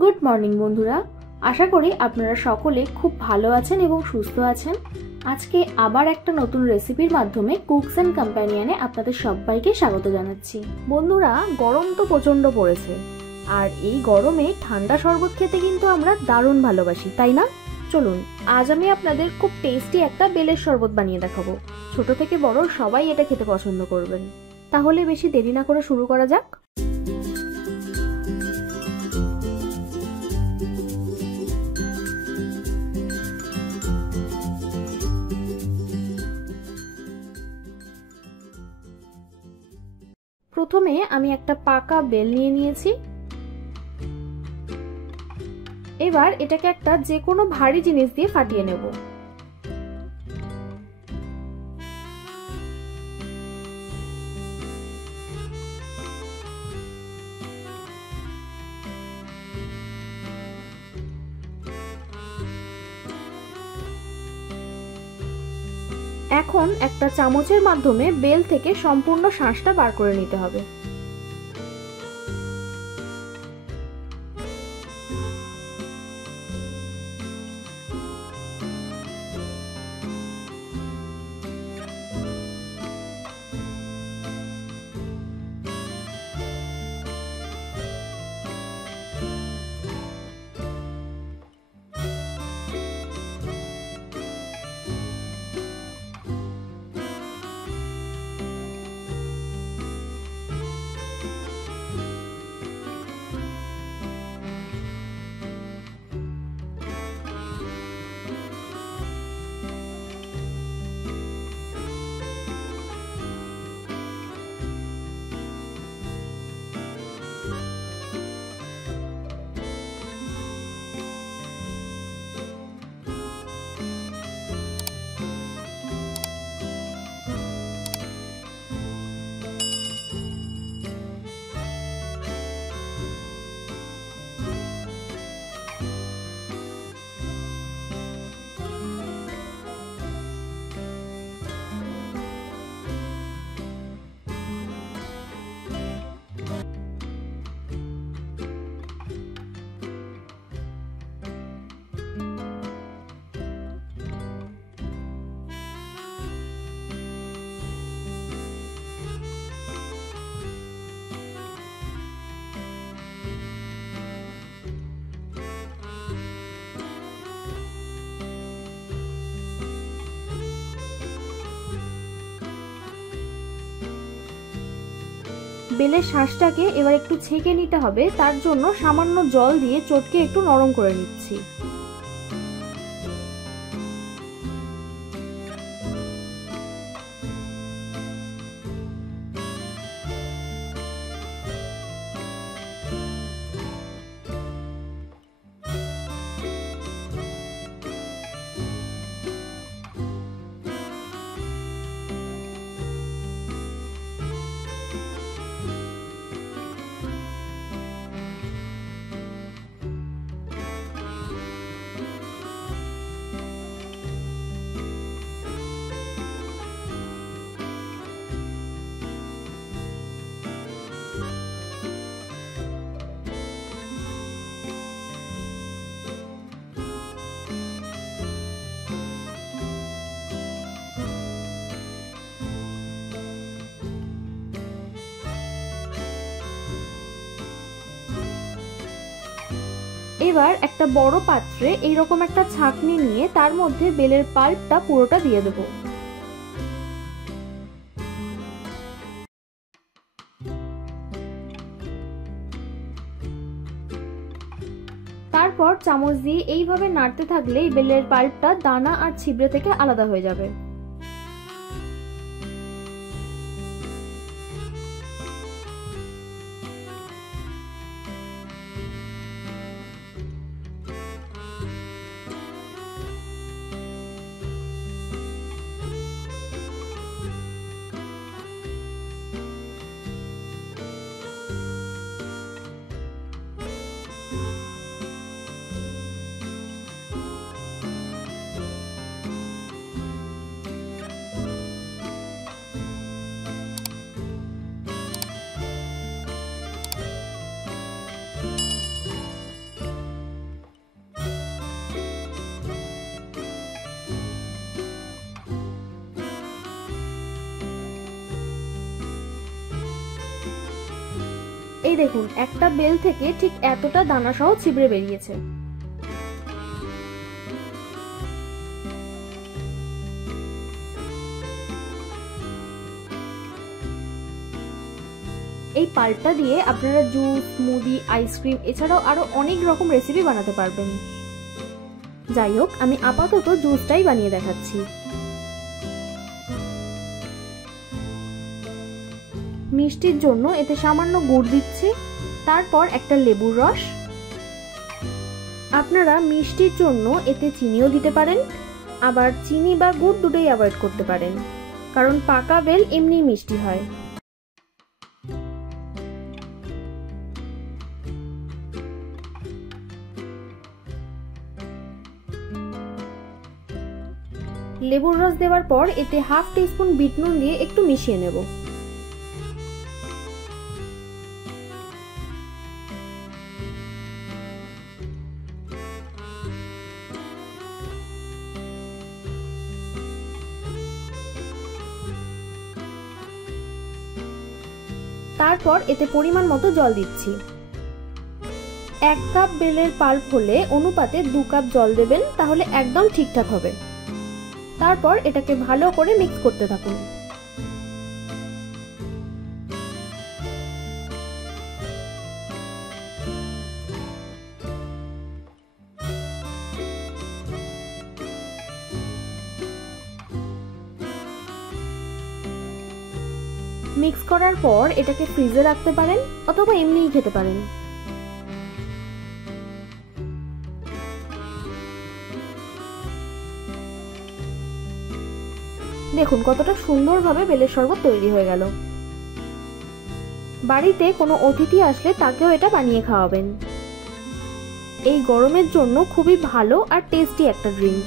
Good morning বন্ধুরা, আশা করি আপনারা সকলে খুব ভালো আছেন এবং সুস্থ আছেন। আজকে আবার একটা নতুন রেসিপির মাধ্যমে কুকস অ্যান্ড কম্প্যানিয়নে আপনাদের সবাইকে স্বাগত জানাচ্ছি। বন্ধুরা, গরম তো প্রচণ্ড পড়েছে, আর এই গরমে ঠান্ডা শরবত খেতে কিন্তু আমরা দারুণ ভালোবাসি, তাই না? চলুন আজ আমি আপনাদের খুব টেস্টি একটা বেলের শরবত বানিয়ে দেখাবো। ছোট থেকে বড় সবাই এটা খেতে পছন্দ করবেন। তাহলে বেশি দেরি না করে শুরু করা যাক। প্রথমে আমি একটা পাকা বেল নিয়ে নিয়েছি। এবার এটাকে একটা যে কোনো ভারী জিনিস দিয়ে ফাটিয়ে নেব। এখন একটা চামচের মাধ্যমে বেল থেকে সম্পূর্ণ শাঁসটা বার করে নিতে হবে। বেলের শাঁসটাকে এবার একটু ছেঁকে নিতে হবে, তার জন্য সামান্য জল দিয়ে চটকে একটু নরম করে নিচ্ছি। এবার একটা বড় পাত্রে এইরকম একটা ছাঁকনি নিয়ে তার মধ্যে বেলের পাল্পটা পুরোটা দিয়ে দেব। তারপর চামচ দিয়ে এইভাবে নাড়তে থাকলেই বেলের পাল্পটা দানা আর ছিবড়ে থেকে আলাদা হয়ে যাবে। এই দেখুন, একটা বেল থেকে ঠিক এতটা দানা সহ ছিবড়ে বেরিয়েছে। এই পাল্পটা দিয়ে আপনারা জুস, স্মুদি, আইসক্রিম এছাড়াও আরো অনেক রকম রেসিপি বানাতে পারবেন। যাই হোক, আমি আপাতত জুসটাই বানিয়ে দেখাচ্ছি। মিষ্টির জন্য এতে সামান্য গুড় দিচ্ছি, তারপর একটা লেবুর রস। আপনারা মিষ্টির জন্য এতে চিনিও দিতে পারেন, আবার চিনি বা গুড় দুটোই অ্যাভয়েড করতে পারেন, কারণ পাকা বেল এমনি মিষ্টি হয়। লেবুর রস দেওয়ার পর এতে হাফ টিস্পুন বিট নুন দিয়ে একটু মিশিয়ে নেব। তারপর এতে পরিমাণ মতো জল দিচ্ছি। 1 কাপ বেলের পাল্প হলে অনুপাতে 2 কাপ জল দেবেন, তাহলে একদম ঠিকঠাক হবে। তারপর এটাকে ভালো করে মিক্স করতে থাকুন। মিক্স করার পর এটাকে ফ্রিজে রাখতে পারেন অথবা এমনিই খেতে পারেন। দেখুন কতটা সুন্দরভাবে বেলের শরবত তৈরি হয়ে গেল। বাড়িতে কোনো অতিথি আসলে তাকেও এটা বানিয়ে খাওয়াবেন। এই গরমের জন্য খুবই ভালো আর টেস্টি একটা ড্রিঙ্ক।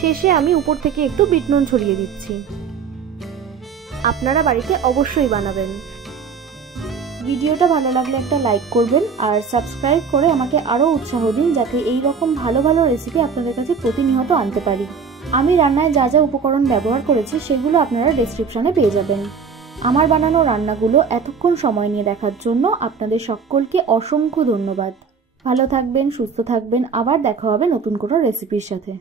শেষে আমি উপর থেকে একটু বিট নুন ছড়িয়ে দিচ্ছি। আপনারা বাড়িতে অবশ্যই বানাবেন। ভিডিওটা ভালো লাগলে একটা লাইক করবেন আর সাবস্ক্রাইব করে আমাকে আরও উৎসাহ দিন, যাতে এই রকম ভালো ভালো রেসিপি আপনাদের কাছে প্রতিনিয়ত আনতে পারি। আমি রান্নায় যা যা উপকরণ ব্যবহার করেছি সেগুলো আপনারা ডেসক্রিপশনে পেয়ে যাবেন। আমার বানানো রান্নাগুলো এতক্ষণ সময় নিয়ে দেখার জন্য আপনাদের সকলকে অসংখ্য ধন্যবাদ। ভালো থাকবেন, সুস্থ থাকবেন, আবার দেখা হবে নতুন কোনো রেসিপির সাথে।